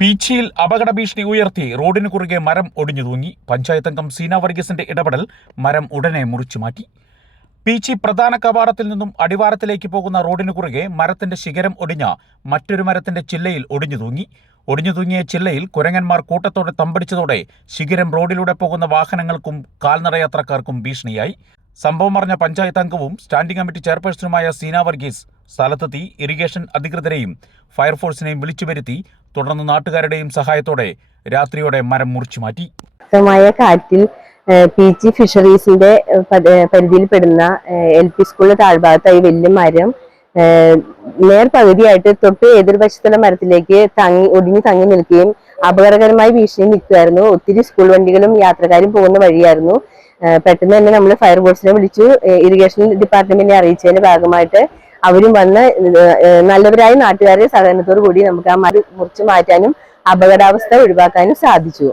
പീച്ചിയിൽ അപകട ഭീഷണി ഉയർത്തി റോഡിന് കുറുകെ മരം ഒടിഞ്ഞു തൂങ്ങി. പഞ്ചായത്ത് അംഗം സീന വർഗീസിന്റെ ഇടപെടൽ മരം ഉടനെ മുറിച്ചു മാറ്റി. പീച്ചി പ്രധാന കവാടത്തിൽ നിന്നും അടിവാരത്തിലേക്ക് പോകുന്ന റോഡിന് കുറുകെ മരത്തിന്റെ ശിഖരം ഒടിഞ്ഞ മറ്റൊരു മരത്തിന്റെ ചില്ലയിൽ ഒടിഞ്ഞു തൂങ്ങി. ഒടിഞ്ഞു തൂങ്ങിയ ചില്ലയിൽ കുരങ്ങന്മാർ കൂട്ടത്തോടെ തമ്പടിച്ചതോടെ ശിഖരം റോഡിലൂടെ പോകുന്ന വാഹനങ്ങൾക്കും കാൽനടയാത്രക്കാർക്കും ഭീഷണിയായി. സംഭവം അറിഞ്ഞ പഞ്ചായത്ത് അംഗവും സ്റ്റാൻഡിംഗ് കമ്മിറ്റി ചെയർപേഴ്സണുമായ സീന വർഗീസ് സ്ഥലത്തെത്തി ഇറിഗേഷൻ അധികൃതരെയും ഫയർഫോഴ്സിനെയും വിളിച്ചു വരുത്തി. തുടർന്ന് നാട്ടുകാരുടെയും സഹായത്തോടെ രാത്രിയോടെ മരം മുറിച്ചു മാറ്റി. കാറ്റിൽ പീച്ചി ഫിഷറീസിന്റെ പരിധിയിൽപ്പെടുന്ന LP സ്കൂളിന്റെ താഴ്ഭാഗത്തായി വലിയ മരം നേർപകുതിയായിട്ട് തൊട്ട് എതിർവശത്തുള്ള മരത്തിലേക്ക് ഒടിഞ്ഞു തങ്ങി നിൽക്കുകയും അപകടകരമായി ഭീഷണി നിൽക്കുകയായിരുന്നു. ഒത്തിരി സ്കൂൾ വണ്ടികളും യാത്രക്കാരും പോകുന്ന വഴിയായിരുന്നു. പെട്ടെന്ന് തന്നെ നമ്മൾ ഫയർഫോഴ്സിനെ വിളിച്ചു. ഇറിഗേഷൻ ഡിപ്പാർട്ട്മെന്റിനെ അറിയിച്ചതിന്റെ ഭാഗമായിട്ട് അവരും വന്ന് നല്ലവരായ നാട്ടുകാരുടെ സഹകരണത്തോടു കൂടി നമുക്ക് ആ മരം മുറിച്ചു മാറ്റാനും അപകടാവസ്ഥ ഒഴിവാക്കാനും സാധിച്ചു.